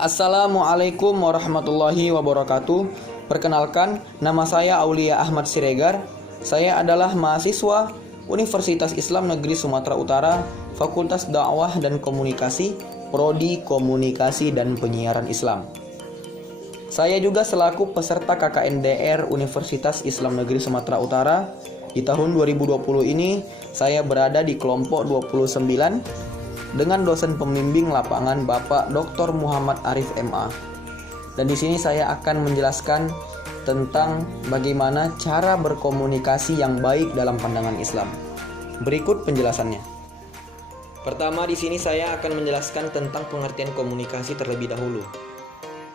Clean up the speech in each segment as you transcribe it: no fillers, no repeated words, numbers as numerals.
Assalamualaikum warahmatullahi wabarakatuh. Perkenalkan, nama saya Aulia Ahmad Siregar. Saya adalah mahasiswa Universitas Islam Negeri Sumatera Utara, Fakultas Dakwah dan Komunikasi, Prodi Komunikasi dan Penyiaran Islam. Saya juga selaku peserta KKNDR Universitas Islam Negeri Sumatera Utara. Di tahun 2020 ini, saya berada di kelompok 29 dengan dosen pembimbing lapangan Bapak Dr. Muhammad Arif MA. Dan di sini saya akan menjelaskan tentang bagaimana cara berkomunikasi yang baik dalam pandangan Islam. Berikut penjelasannya. Pertama, di sini saya akan menjelaskan tentang pengertian komunikasi terlebih dahulu.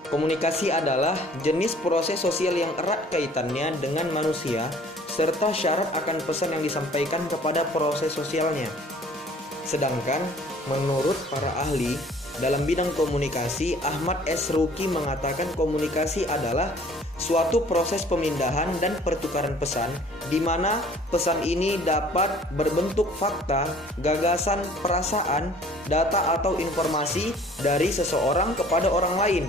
Komunikasi adalah jenis proses sosial yang erat kaitannya dengan manusia serta syarat akan pesan yang disampaikan kepada proses sosialnya. Sedangkan menurut para ahli dalam bidang komunikasi, Ahmad S. Ruki mengatakan komunikasi adalah suatu proses pemindahan dan pertukaran pesan di mana pesan ini dapat berbentuk fakta, gagasan, perasaan, data atau informasi dari seseorang kepada orang lain.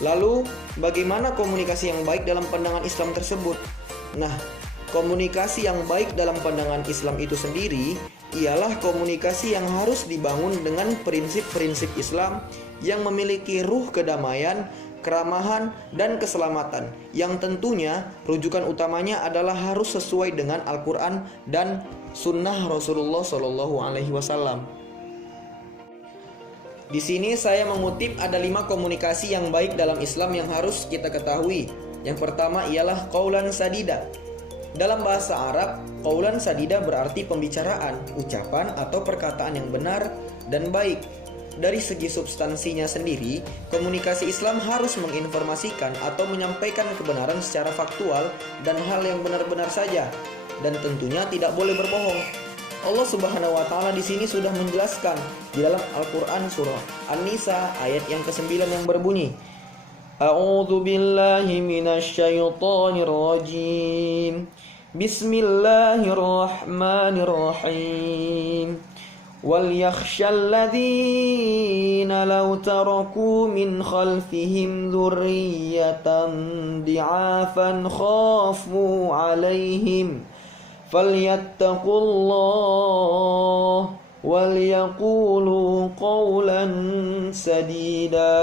Lalu, bagaimana komunikasi yang baik dalam pandangan Islam tersebut? Nah, komunikasi yang baik dalam pandangan Islam itu sendiri ialah komunikasi yang harus dibangun dengan prinsip-prinsip Islam yang memiliki ruh kedamaian, keramahan, dan keselamatan, yang tentunya rujukan utamanya adalah harus sesuai dengan Al-Quran dan Sunnah Rasulullah SAW. Di sini saya mengutip ada 5 komunikasi yang baik dalam Islam yang harus kita ketahui. Yang pertama ialah qaulan sadida. Dalam bahasa Arab, qaulan sadida berarti pembicaraan, ucapan atau perkataan yang benar dan baik. Dari segi substansinya sendiri, komunikasi Islam harus menginformasikan atau menyampaikan kebenaran secara faktual dan hal yang benar-benar saja, dan tentunya tidak boleh berbohong. Allah Subhanahu wa taala di sini sudah menjelaskan di dalam Al-Qur'an surah An-Nisa ayat yang ke-9 yang berbunyi, A'udzu billahi minasyaitonir rajim. Bismillahirrahmanirrahim. Wal yakhshal ladzina law taraku min khalfihim dzurriyyatan di'afan khafu 'alaihim falyattaqullah walyaqulu qawlan sadida.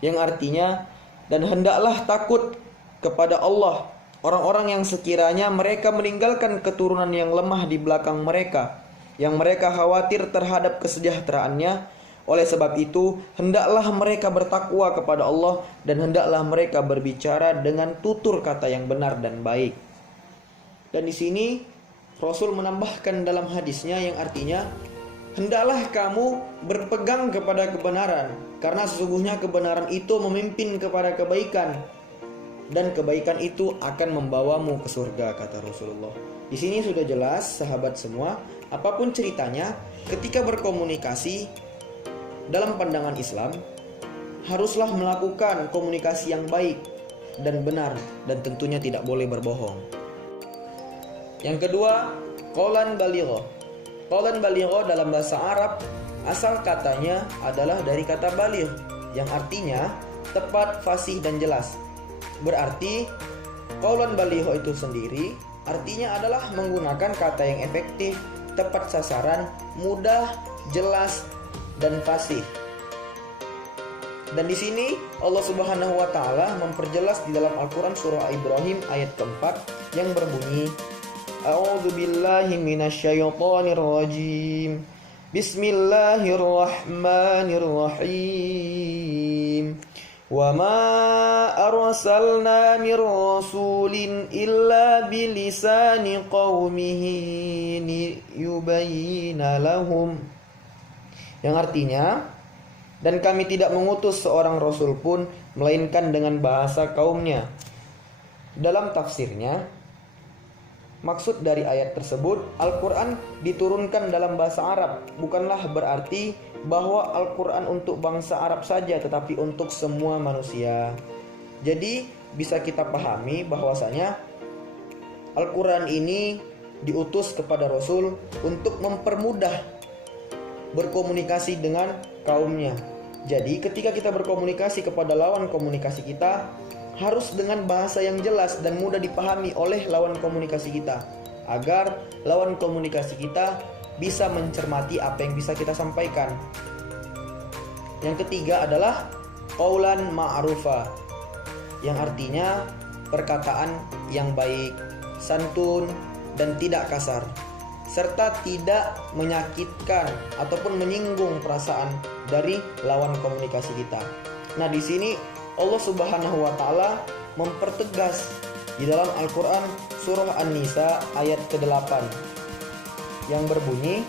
Yang artinya, dan hendaklah takut kepada Allah orang-orang yang sekiranya mereka meninggalkan keturunan yang lemah di belakang mereka, yang mereka khawatir terhadap kesejahteraannya. Oleh sebab itu, hendaklah mereka bertakwa kepada Allah dan hendaklah mereka berbicara dengan tutur kata yang benar dan baik. Dan di sini Rasul menambahkan dalam hadisnya yang artinya, hendaklah kamu berpegang kepada kebenaran, karena sesungguhnya kebenaran itu memimpin kepada kebaikan, dan kebaikan itu akan membawamu ke surga, kata Rasulullah. Di sini sudah jelas, sahabat semua, apapun ceritanya, ketika berkomunikasi dalam pandangan Islam, haruslah melakukan komunikasi yang baik dan benar, dan tentunya tidak boleh berbohong. Yang kedua, qaulan baligha. Qaulan baligha dalam bahasa Arab asal katanya adalah dari kata baligh yang artinya tepat, fasih dan jelas. Berarti qaulan baligha itu sendiri artinya adalah menggunakan kata yang efektif, tepat sasaran, mudah, jelas dan fasih. Dan di sini Allah Subhanahu wa taala memperjelas di dalam Al-Qur'an surah Ibrahim ayat keempat yang berbunyi, A'udzu billahi minasyaitonir rajim. Bismillahirrahmanirrahim. Wa ma arsalna mir rasulin illa bilisani qaumihi liyubayyina lahum. Yang artinya, dan kami tidak mengutus seorang rasul pun melainkan dengan bahasa kaumnya. Dalam tafsirnya, maksud dari ayat tersebut, Al-Quran diturunkan dalam bahasa Arab. Bukanlah berarti bahwa Al-Quran untuk bangsa Arab saja, tetapi untuk semua manusia. Jadi bisa kita pahami bahwasanya Al-Quran ini diutus kepada Rasul untuk mempermudah berkomunikasi dengan kaumnya. Jadi ketika kita berkomunikasi kepada lawan komunikasi kita, harus dengan bahasa yang jelas dan mudah dipahami oleh lawan komunikasi kita, agar lawan komunikasi kita bisa mencermati apa yang bisa kita sampaikan. Yang ketiga adalah qaulan ma'rufa, yang artinya perkataan yang baik, santun dan tidak kasar, serta tidak menyakitkan ataupun menyinggung perasaan dari lawan komunikasi kita. Nah, di sini Allah Subhanahu wa taala mempertegas di dalam Al-Qur'an surah An-Nisa ayat ke-8 yang berbunyi,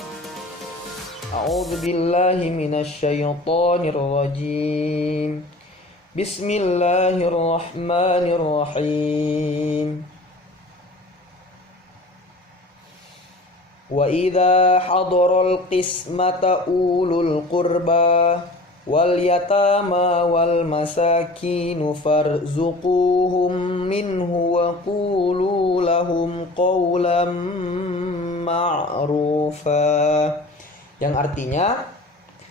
A'udzubillahi minasyaitonir rajim. Bismillahirrahmanirrahim. Wa idza hadaral qismata ulul qurba wal yatama wal masakin farzuquhum minhu wa qulu lahum qawlan ma'rufa. Yang artinya,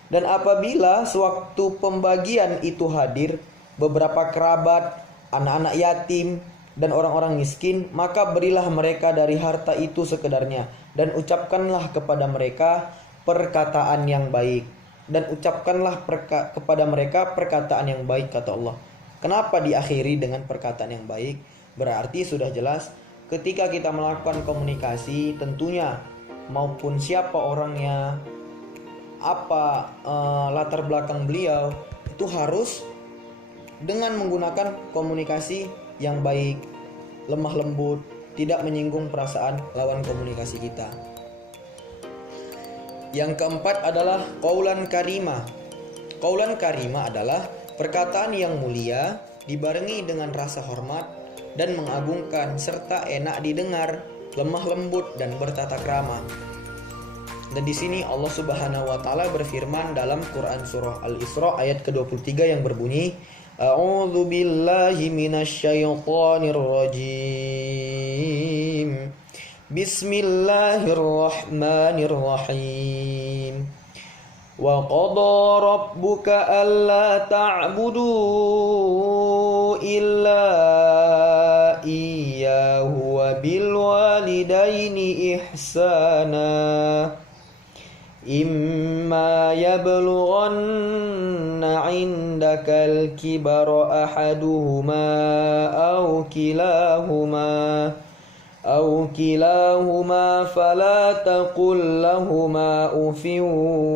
dan apabila sewaktu pembagian itu hadir beberapa kerabat, anak-anak yatim, dan orang-orang miskin, maka berilah mereka dari harta itu sekedarnya, dan ucapkanlah kepada mereka perkataan yang baik. Dan ucapkanlah kepada mereka perkataan yang baik, kata Allah. Kenapa diakhiri dengan perkataan yang baik? Berarti sudah jelas ketika kita melakukan komunikasi, tentunya maupun siapa orangnya, apa latar belakang beliau, itu harus dengan menggunakan komunikasi yang baik, lemah lembut, tidak menyinggung perasaan lawan komunikasi kita. Yang keempat adalah qaulan karimah. Qaulan karimah adalah perkataan yang mulia, dibarengi dengan rasa hormat dan mengagungkan, serta enak didengar, lemah lembut dan bertata krama. Dan di sini Allah Subhanahu wa taala berfirman dalam Quran surah Al-Isra ayat ke-23 yang berbunyi, A'udzu billahi minasyaitonir rajim. Bismillahirrahmanirrahim. Wa qada rabbuka alla ta'budu illa iyyahu wa bil walidaini ihsana. Imma yablughanna 'indakal kibara ahaduhuma aw kilahuma fala taqul lahumā uffin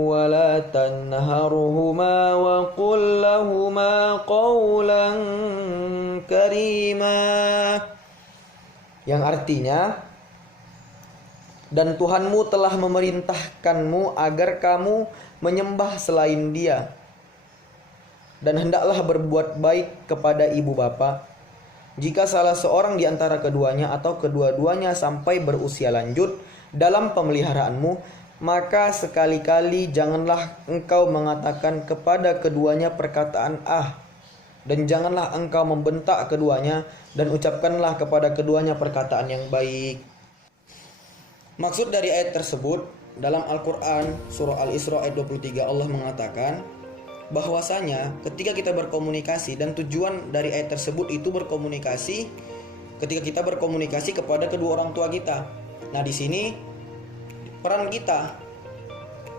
wa la tanharhumā wa qul lahumā qawlan karīmā. Yang artinya, dan Tuhanmu telah memerintahkanmu agar kamu menyembah selain Dia, dan hendaklah berbuat baik kepada ibu bapa. Jika salah seorang di antara keduanya atau kedua-duanya sampai berusia lanjut dalam pemeliharaanmu, maka sekali-kali janganlah engkau mengatakan kepada keduanya perkataan dan janganlah engkau membentak keduanya, dan ucapkanlah kepada keduanya perkataan yang baik. Maksud dari ayat tersebut, dalam Al-Quran surah Al-Isra ayat 23 Allah mengatakan bahwasanya ketika kita berkomunikasi, dan tujuan dari ayat tersebut itu berkomunikasi ketika kita berkomunikasi kepada kedua orang tua kita. Nah, di sini peran kita,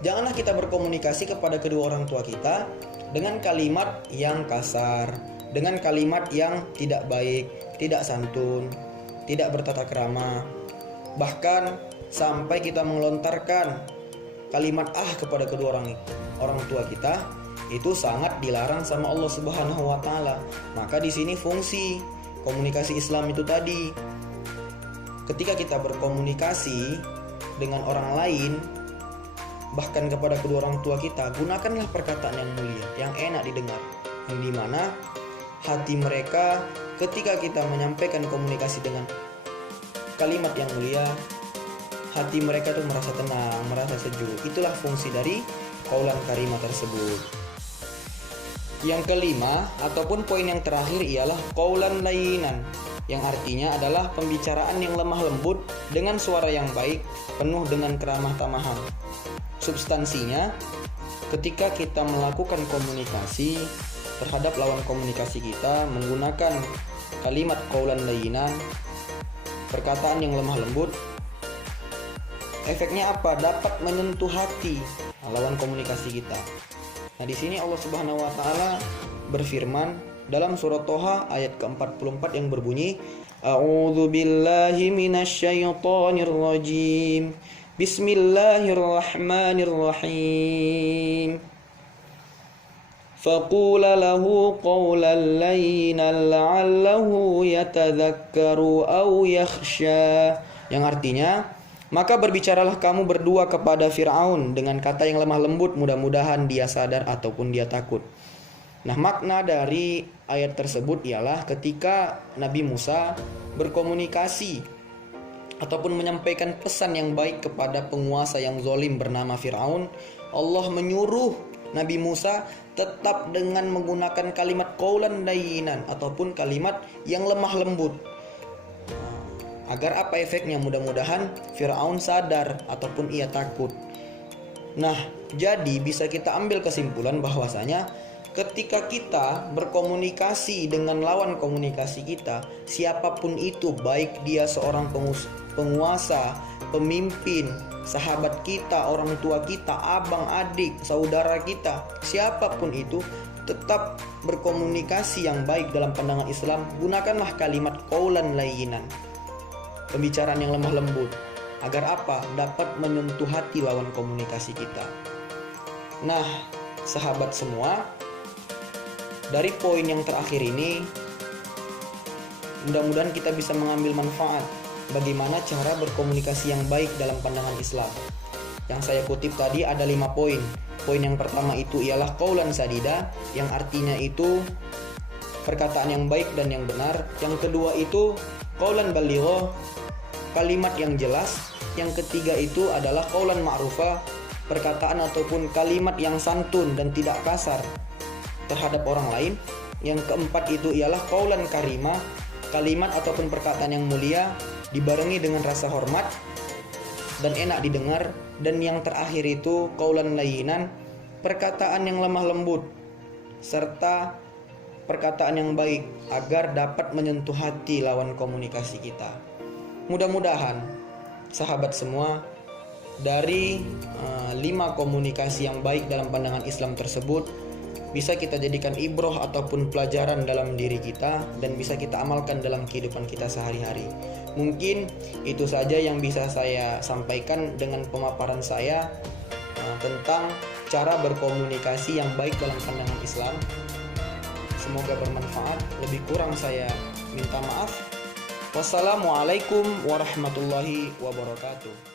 janganlah kita berkomunikasi kepada kedua orang tua kita dengan kalimat yang kasar, dengan kalimat yang tidak baik, tidak santun, tidak bertata krama, bahkan sampai kita melontarkan kalimat kepada kedua orang tua kita, itu sangat dilarang sama Allah Subhanahu wa taala. Maka di sini fungsi komunikasi Islam itu tadi, ketika kita berkomunikasi dengan orang lain, bahkan kepada kedua orang tua kita, gunakanlah perkataan yang mulia, yang enak didengar, yang dimana hati mereka ketika kita menyampaikan komunikasi dengan kalimat yang mulia, hati mereka tuh merasa tenang, merasa sejuk. Itulah fungsi dari qaulan karimah tersebut. Yang kelima ataupun poin yang terakhir ialah qaulan layyinan, yang artinya adalah pembicaraan yang lemah lembut dengan suara yang baik, penuh dengan keramah tamahan. Substansinya, ketika kita melakukan komunikasi terhadap lawan komunikasi kita menggunakan kalimat qaulan layyinan, perkataan yang lemah lembut, efeknya apa? Dapat menyentuh hati lawan komunikasi kita. Nah, di sini Allah Subhanahu wa taala berfirman dalam surat Toha ayat ke-44 yang berbunyi, A'udzu billahi minasyaitonir rajim. Bismillahirrahmanirrahim. Faqula lahu qawlan layyinan la'allahu yatadzakkaru aw yakhsha. Yang artinya, maka berbicaralah kamu berdua kepada Fir'aun dengan kata yang lemah lembut, mudah-mudahan dia sadar ataupun dia takut. Nah, makna dari ayat tersebut ialah ketika Nabi Musa berkomunikasi ataupun menyampaikan pesan yang baik kepada penguasa yang zalim bernama Fir'aun, Allah menyuruh Nabi Musa tetap dengan menggunakan kalimat qaulan layyinan ataupun kalimat yang lemah lembut. Agar apa efeknya? Mudah-mudahan Fir'aun sadar ataupun ia takut. Nah, jadi bisa kita ambil kesimpulan bahwasanya ketika kita berkomunikasi dengan lawan komunikasi kita, siapapun itu, baik dia seorang penguasa, pemimpin, sahabat kita, orang tua kita, abang, adik, saudara kita, siapapun itu, tetap berkomunikasi yang baik dalam pandangan Islam. Gunakanlah kalimat qaulan layyinan, pembicaraan yang lemah lembut, agar apa? Dapat menyentuh hati lawan komunikasi kita. Nah, sahabat semua, dari poin yang terakhir ini, mudah-mudahan kita bisa mengambil manfaat bagaimana cara berkomunikasi yang baik dalam pandangan Islam. Yang saya kutip tadi ada 5 poin. Poin yang pertama itu ialah qaulan sadida, yang artinya itu perkataan yang baik dan yang benar. Yang kedua itu qaulan baligha, kalimat yang jelas. Yang ketiga itu adalah qaulan ma'rufa, perkataan ataupun kalimat yang santun dan tidak kasar terhadap orang lain. Yang keempat itu ialah qaulan karima, kalimat ataupun perkataan yang mulia dibarengi dengan rasa hormat dan enak didengar. Dan yang terakhir itu qaulan layyinan, perkataan yang lemah lembut serta perkataan yang baik agar dapat menyentuh hati lawan komunikasi kita. Mudah-mudahan sahabat semua, dari 5 komunikasi yang baik dalam pandangan Islam tersebut bisa kita jadikan ibroh ataupun pelajaran dalam diri kita dan bisa kita amalkan dalam kehidupan kita sehari-hari. Mungkin itu saja yang bisa saya sampaikan dengan pemaparan saya tentang cara berkomunikasi yang baik dalam pandangan Islam. Semoga bermanfaat. Lebih kurang saya minta maaf. Wassalamualaikum warahmatullahi wabarakatuh.